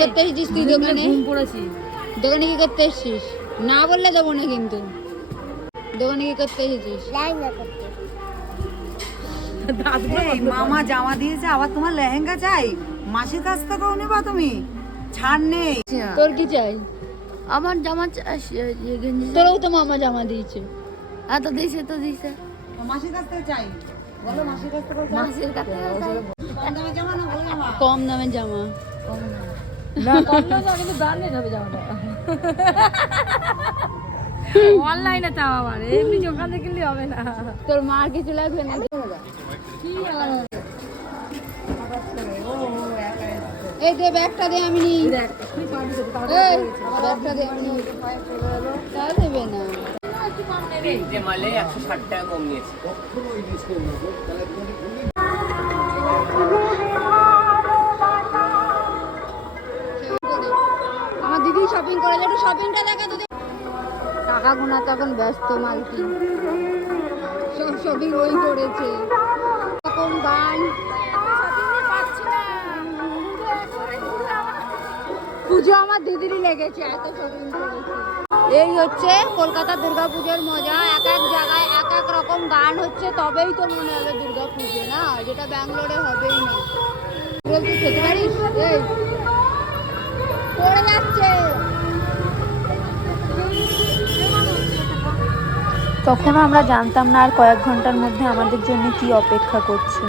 করতে এসেছিস তুই দোকানে? দোকানে কি করতে এসেছিস? না বললে দেবো না কিন্তু। দোকানে কি করতে এসেছিস? মামা জামা দিয়েছে, আবার তোমার লেহেঙ্গা চাই? মাসির কাছ থেকেও নেবা তুমি? ছাড় নেই। তোর কি চাই? আমার জামা গেঞ্জি তোরও তো মামা জামা দিয়েছে। তো দিয়েছে তো দিয়েছে মাসির কাছ থেকে চাই, বলো মাসির কাছ থেকে চাই। মাসির কাছে কম দামের জামা না ভালো জামা? কম দামের জামা। না কম না কিন্তু ব্র্যান্ডেড হবে জামাটা অনলাইনে চাও আমার এমনি দোকানে কিনলে হবে না তোর মার কিছু লাগবে না? কি আর এই দে ব্যাগটা দে, আমি নিই। এই ব্যাগটা দে, আমি নিই। তা দেবে না। তিনটে মালে 160 টাকা কম নিয়েছে। আমার দিদি শপিং করেছে, একটু শপিংটা দেখা তো। টাকা গোনা তখন ব্যস্ত মালকি, সব শপিং ওই করেছে। কোন গান পুজো আমার দিদিরই লেগেছে, এত শপিং করেছে। এই হচ্ছে কলকাতা দুর্গাপুজোর মজা। এক এক জায়গায় এক এক রকম গান হচ্ছে, তবেই তো মনে হবে দুর্গাপুজো, না যেটা ব্যাঙ্গালোরে হবেই না। তুই খেতে পারিস? এই পড়ে যাচ্ছে। তখনও আমরা জানতাম না আর কয়েক ঘন্টার মধ্যে আমাদের জন্য কি অপেক্ষা করছে।